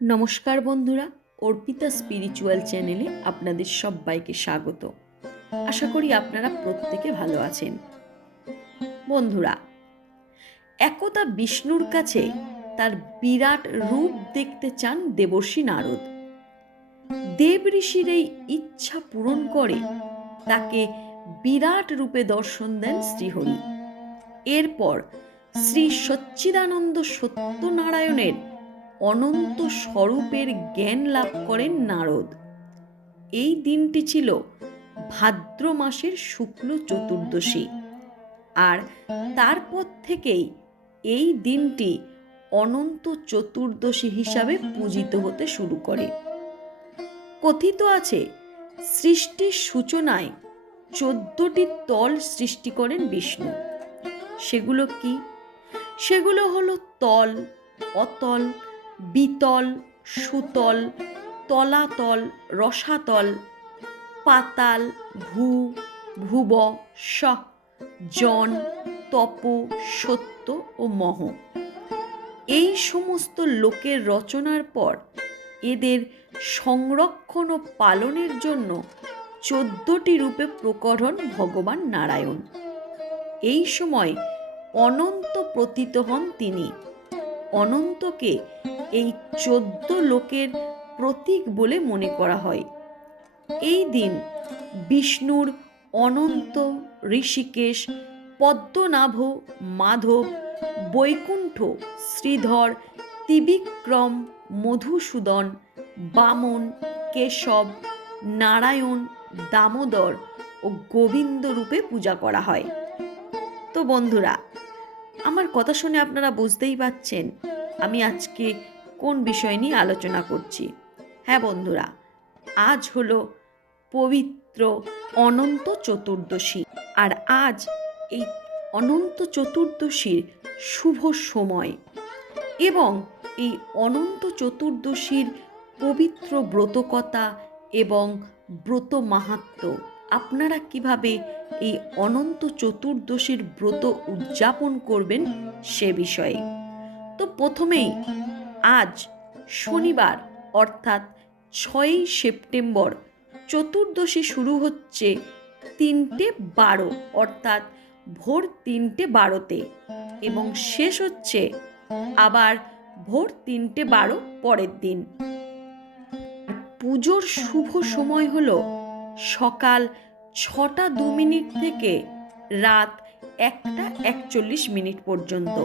নমস্কার বন্ধুরা, অর্পিতা স্পিরিচুয়াল চ্যানেলে আপনাদের সবাইকে স্বাগত। আশা করি আপনারা প্রত্যেকে ভালো আছেন। বন্ধুরা, একদা বিষ্ণুর কাছে তার বিরাট রূপ দেখতে চান দেবর্ষি নারদ। দেব ঋষির এই ইচ্ছা পূরণ করে তাকে বিরাট রূপে দর্শন দেন শ্রীহরি। এরপর শ্রী সচ্চিদানন্দ সত্যনারায়ণের অনন্ত স্বরূপের জ্ঞান লাভ করেন নারদ। এই দিনটি ছিল ভাদ্র মাসের শুক্ল চতুর্দশী, আর তারপর থেকেই এই দিনটি অনন্ত চতুর্দশী হিসাবে পূজিত হতে শুরু করে। কথিত আছে, সৃষ্টির সূচনায় 14টি তল সৃষ্টি করেন বিষ্ণু। সেগুলো কি? সেগুলো হলো তল, অতল, বিতল, সুতল, তলাতল, রসাতল, পাতাল, ভুব, স্বঃ, জন, তপ, সত্য ও মহ। এই সমস্ত লোকের রচনার পর এদের সংরক্ষণ ও পালনের জন্য 14টি রূপে প্রকট হন ভগবান নারায়ণ। এই সময় অনন্ত প্রতীত হন তিনি। অনন্তকে এই 14 লোকের প্রতীক বলে মনে করা হয়। এই দিন বিষ্ণুর অনন্ত, ঋষিকেশ, পদ্মনাভ, মাধব, বৈকুণ্ঠ, শ্রীধর, ত্রিবিক্রম, মধুসূদন, বামন, কেশব, নারায়ণ, দামোদর ও গোবিন্দ রূপে পূজা করা হয়। তো বন্ধুরা, আমার কথা শুনে আপনারা বুঝতেই পাচ্ছেন আমি আজকে কোন বিষয় নিয়ে আলোচনা করছি। হ্যাঁ বন্ধুরা, আজ হলো পবিত্র অনন্ত চতুর্দশী। আর আজ এই অনন্ত চতুর্দশীর শুভ সময় এবং এই অনন্ত চতুর্দশীর পবিত্র ব্রতকথা এবং ব্রত মাহাত্ম্য, আপনারা কিভাবে এই অনন্ত চতুর্দশীর ব্রত উদযাপন করবেন সে বিষয়ে। তো প্রথমেই আজ শনিবার অর্থাৎ 6ই সেপ্টেম্বর চতুর্দশী শুরু হচ্ছে 3:12 অর্থাৎ ভোর 3:12 এবং শেষ হচ্ছে আবার ভোর 3:12 পরের দিন। পুজোর শুভ সময় হলো সকাল 6:02 থেকে রাত 1:41 পর্যন্ত,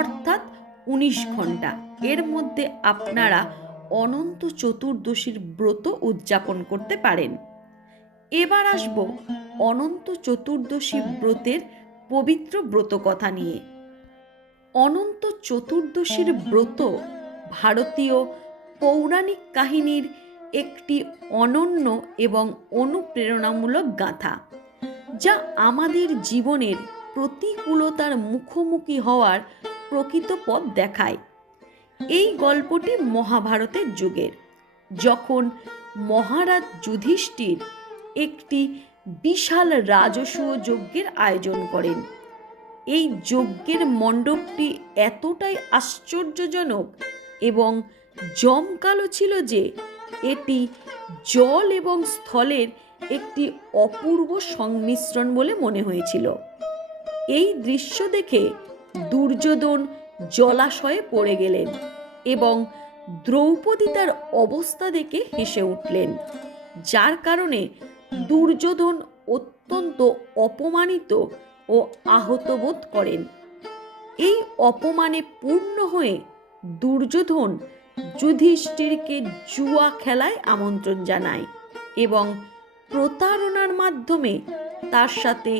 অর্থাৎ 19 ঘন্টা। এর মধ্যে আপনারা অনন্ত চতুর্দশীর ব্রত উদযাপন করতে পারেন। এবার আসব অনন্ত চতুর্দশী ব্রতের পবিত্র ব্রতকথা নিয়ে। অনন্ত চতুর্দশীর ব্রত ভারতীয় পৌরাণিক কাহিনীর একটি অনন্য এবং অনুপ্রেরণামূলক গাথা, যা আমাদের জীবনের প্রতিকূলতার মুখোমুখি হওয়ার প্রকৃত পথ দেখায়। এই গল্পটি মহাভারতের যুগের, যখন মহারাজ যুধিষ্ঠির একটি বিশাল রাজসূয় যজ্ঞের আয়োজন করেন। এই যজ্ঞের মণ্ডপটি এতটাই আশ্চর্যজনক এবং জমকালো ছিল যে এটি জল এবং স্থলের একটি অপূর্ব সংমিশ্রণ বলে মনে হয়েছিল। এই দৃশ্য দেখে দুর্যোধন জলাশয়ে পড়ে গেলেন এবং দ্রৌপদী তার অবস্থা দেখে হেসে উঠলেন, যার কারণে দুর্যোধন অত্যন্ত অপমানিত ও আহত বোধ করেন। এই অপমানে পূর্ণ হয়ে দুর্যোধন যুধিষ্ঠিরকে জুয়া খেলায় আমন্ত্রণ জানায় এবং প্রতারণার মাধ্যমে তার সাথে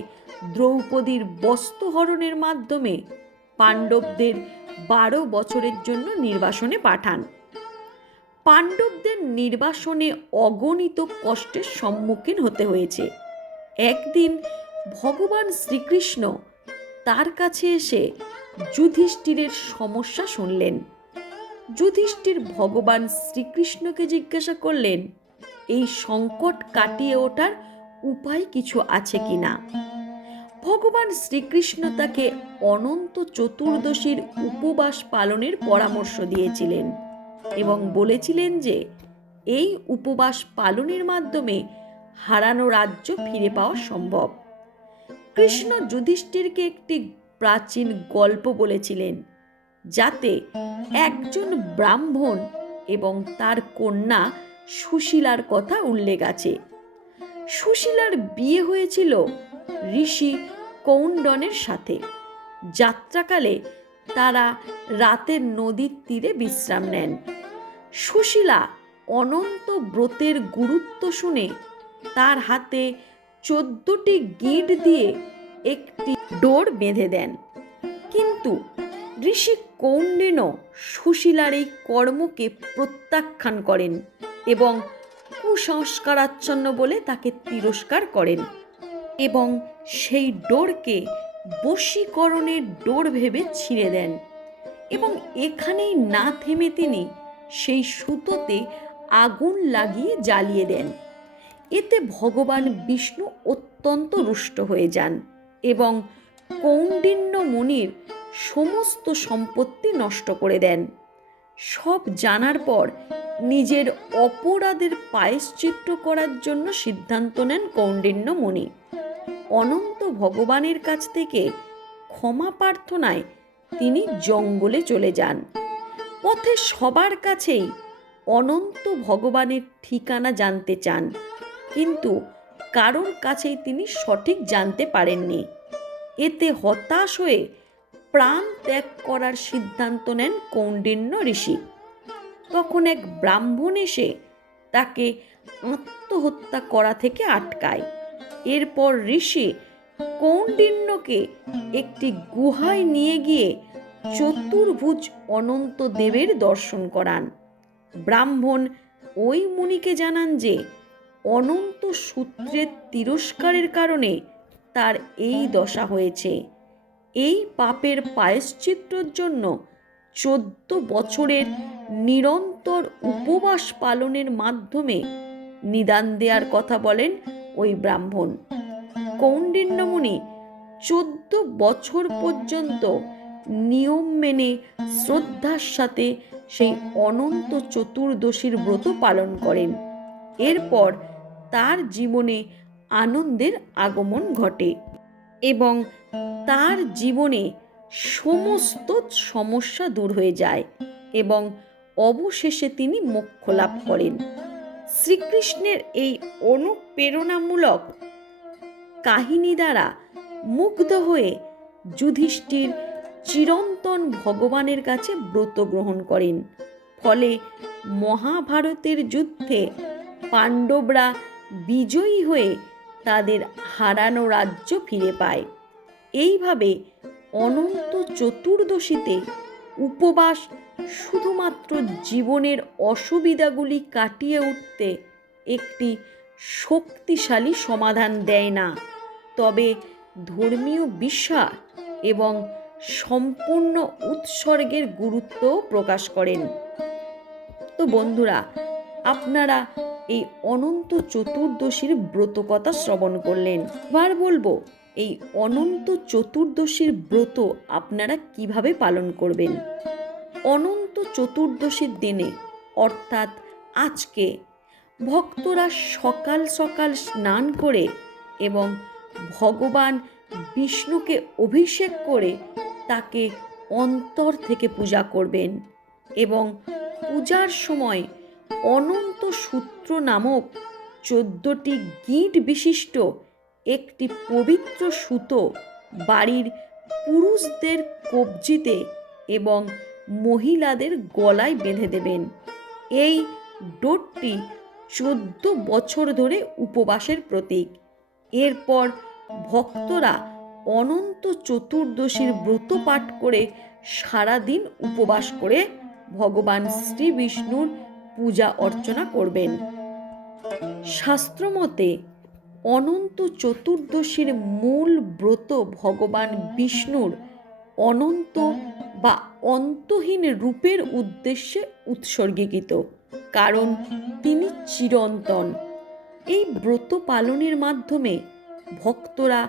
দ্রৌপদীর বস্ত্রহরণের মাধ্যমে পাণ্ডবদের 12 বছরের জন্য নির্বাসনে পাঠান। পাণ্ডবদের নির্বাসনে অগণিত কষ্টের সম্মুখীন হতে হয়েছে। একদিন ভগবান শ্রীকৃষ্ণ তার কাছে এসে যুধিষ্ঠিরের সমস্যা শুনলেন। যুধিষ্ঠির ভগবান শ্রীকৃষ্ণকে জিজ্ঞাসা করলেন, এই সংকট কাটিয়ে ওঠার উপায় কিছু আছে কিনা। ভগবান শ্রীকৃষ্ণ তাকে অনন্ত চতুর্দশীর উপবাস পালনের পরামর্শ দিয়েছিলেন। এবং বলেছিলেন যে এই উপবাস পালনের মাধ্যমে হারানো রাজ্য ফিরে পাওয়া সম্ভব। কৃষ্ণ যুধিষ্ঠিরকে একটি প্রাচীন গল্প বলেছিলেন, যাতে একজন ব্রাহ্মণ এবং তার কন্যা সুশীলার কথা উল্লেখ আছে। সুশীলার বিয়ে হয়েছিল ঋষি কৌণ্ডনের সাথে। যাত্রাকালে তারা রাতের নদীর তীরে বিশ্রাম নেন। সুশীলা অনন্ত ব্রতের গুরুত্ব শুনে তার হাতে 14টি গিঁট দিয়ে একটি ডোর বেঁধে দেন। কিন্তু ঋষি কৌণ্ডিন্য সুশীলার এই কর্মকে প্রত্যাখ্যান করেন এবং কুসংস্কারাচ্ছন্ন বলে তাকে তিরস্কার করেন এবং সেই ডোরকে বশীকরণের ডোর ভেবে ছিঁড়ে দেন। এবং এখানেই না থেমে তিনি সেই সুতোতে আগুন লাগিয়ে জ্বালিয়ে দেন। এতে ভগবান বিষ্ণু অত্যন্ত রুষ্ট হয়ে যান এবং কৌণ্ডিন্য মুনির সমস্ত সম্পত্তি নষ্ট করে দেন। সব জানার পর নিজের অপরাধের প্রায়শ্চিত্ত করার জন্য সিদ্ধান্ত নেন কৌণ্ডিন্য মুনি। অনন্ত ভগবানের কাছ থেকে ক্ষমা প্রার্থনায় তিনি জঙ্গলে চলে যান। পথে সবার কাছেই অনন্ত ভগবানের ঠিকানা জানতে চান, কিন্তু কারোর কাছেই তিনি সঠিক জানতে পারেননি। এতে হতাশ হয়ে প্রাণ ত্যাগ করার সিদ্ধান্ত নেন কৌণ্ডিন্য ঋষি। তখন এক ব্রাহ্মণ এসে তাকে আত্মহত্যা করা থেকে আটকায়। এরপর ঋষি কৌণ্ডিন্যকে একটি গুহায় নিয়ে গিয়ে চতুর্ভুজ অনন্ত দেবের দর্শন করান। ব্রাহ্মণ ওই মুনিকে জানান যে অনন্ত সূত্রের তিরস্কারের কারণে তার এই দশা হয়েছে। এই পাপের প্রায়শ্চিত্তর জন্য 14 বছরের নিরন্তর উপবাস পালনের মাধ্যমে নিদান দেওয়ার কথা বলেন ওই ব্রাহ্মণ। কৌণ্ডিন্য মুনি 14 বছর পর্যন্ত নিয়ম মেনে শ্রদ্ধার সাথে সেই অনন্ত চতুর্দশীর ব্রত পালন করেন। এরপর তার জীবনে আনন্দের আগমন ঘটে এবং তার জীবনে সমস্ত সমস্যা দূর হয়ে যায় এবং অবশেষে তিনি মোক্ষ লাভ করেন। শ্রীকৃষ্ণের এই অনুপ্রেরণামূলক কাহিনী দ্বারা মুগ্ধ হয়ে যুধিষ্ঠির চিরন্তন ভগবানের কাছে ব্রত গ্রহণ করেন। ফলে মহাভারতের যুদ্ধে পাণ্ডবরা বিজয়ী হয়ে তাদের হারানো রাজ্য ফিরে পায়। এইভাবে অনন্ত চতুর্দশীতে উপবাস শুধুমাত্র জীবনের অসুবিধাগুলি কাটিয়ে উঠতে একটি শক্তিশালী সমাধান দেয় না, তবে ধর্মীয় বিশ্বাস এবং সম্পূর্ণ উৎসর্গের গুরুত্বও প্রকাশ করেন। তো বন্ধুরা, আপনারা এই অনন্ত চতুর্দশীর ব্রতকথা শ্রবণ করলেন। এবার বলবো এই অনন্ত চতুর্দশীর ব্রত আপনারা কিভাবে পালন করবেন। অনন্ত চতুর্দশীর দিনে অর্থাৎ আজকে ভক্তরা সকাল সকাল স্নান করে এবং ভগবান বিষ্ণুকে অভিষেক করে তাকে অন্তর থেকে পূজা করবেন এবং পূজার সময় অনন্ত সূত্র নামক 14টি গিঁট বিশিষ্ট একটি পবিত্র সুতো বাড়ির পুরুষদের কবজিতে এবং মহিলাদের গলায় বেঁধে দেবেন। এই ডোরটি 14 বছর ধরে উপবাসের প্রতীক। এরপর ভক্তরা অনন্ত চতুর্দশীর ব্রত পাঠ করে সারাদিন উপবাস করে ভগবান শ্রী বিষ্ণুর পূজা অর্চনা করবেন। শাস্ত্রমতে অনন্ত চতুর্দশীর মূল ব্রত ভগবান বিষ্ণুর অনন্ত বা অন্তহীন রূপের উদ্দেশ্যে উৎসর্গীকৃত, কারণ তিনি চিরন্তন। এই ব্রত পালনের মাধ্যমে ভক্তরা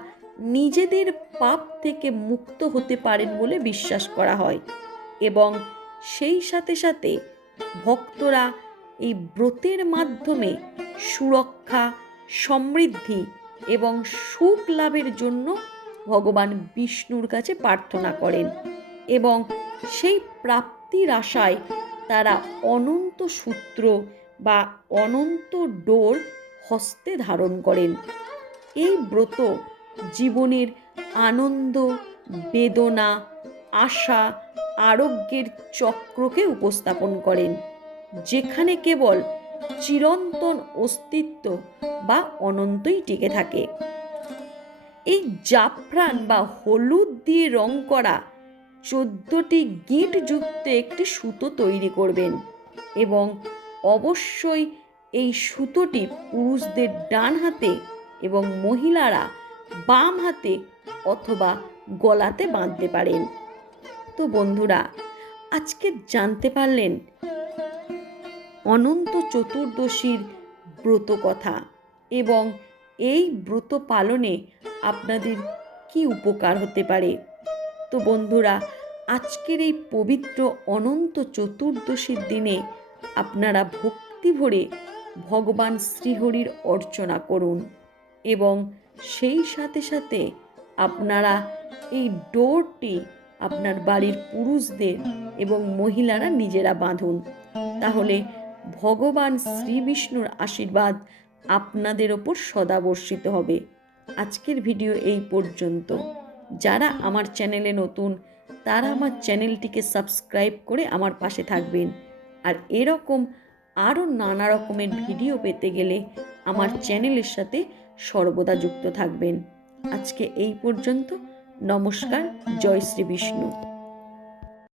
নিজেদের পাপ থেকে মুক্ত হতে পারেন বলে বিশ্বাস করা হয় এবং সেই সাথে সাথে ভক্তরা এই ব্রতের মাধ্যমে সুরক্ষা, সমৃদ্ধি এবং সুখ লাভের জন্য ভগবান বিষ্ণুর কাছে প্রার্থনা করেন এবং সেই প্রাপ্তির আশায় তারা অনন্ত সূত্র বা অনন্ত ডোর হস্তে ধারণ করেন। এই ব্রত জীবনের আনন্দ, বেদনা, আশা, আরোগ্যের চক্রকে উপস্থাপন করেন, যেখানে কেবল চিরন্তন অস্তিত্ব বা অনন্তই টিকে থাকে। এই জাফরান বা হলুদ দিয়ে রং করা 14টি গিঁট যুক্ত একটি সুতো তৈরি করবেন এবং অবশ্যই এই সুতোটি পুরুষদের ডান হাতে এবং মহিলারা বাম হাতে অথবা গলাতে বাঁধতে পারেন। তো বন্ধুরা, আজকে জানতে পারলেন অনন্ত চতুর্দশীর ব্রত কথা এবং এই ব্রত পালনে আপনাদের কি উপকার হতে পারে। তো বন্ধুরা, আজকের এই পবিত্র অনন্ত চতুর্দশীর দিনে আপনারা ভক্তি ভরে ভগবান শ্রীহরির অর্চনা করুন এবং সেই সাথে সাথে আপনারা এই ডোরটি আপনার বাড়ির পুরুষদের এবং মহিলারা নিজেরা বাঁধুন। তাহলে ভগবান শ্রী বিষ্ণুর আশীর্বাদ আপনাদের ওপর সদা বর্ষিত হবে। আজকের ভিডিও এই পর্যন্ত। যারা আমার চ্যানেলে নতুন তারা আমার চ্যানেলটিকে সাবস্ক্রাইব করে আমার পাশে থাকবেন। আর এরকম আরও নানা রকমের ভিডিও পেতে গেলে আমার চ্যানেলের সাথে সর্বদা যুক্ত থাকবেন। আজকে এই পর্যন্ত। নমস্কার। জয় শ্রী বিষ্ণু।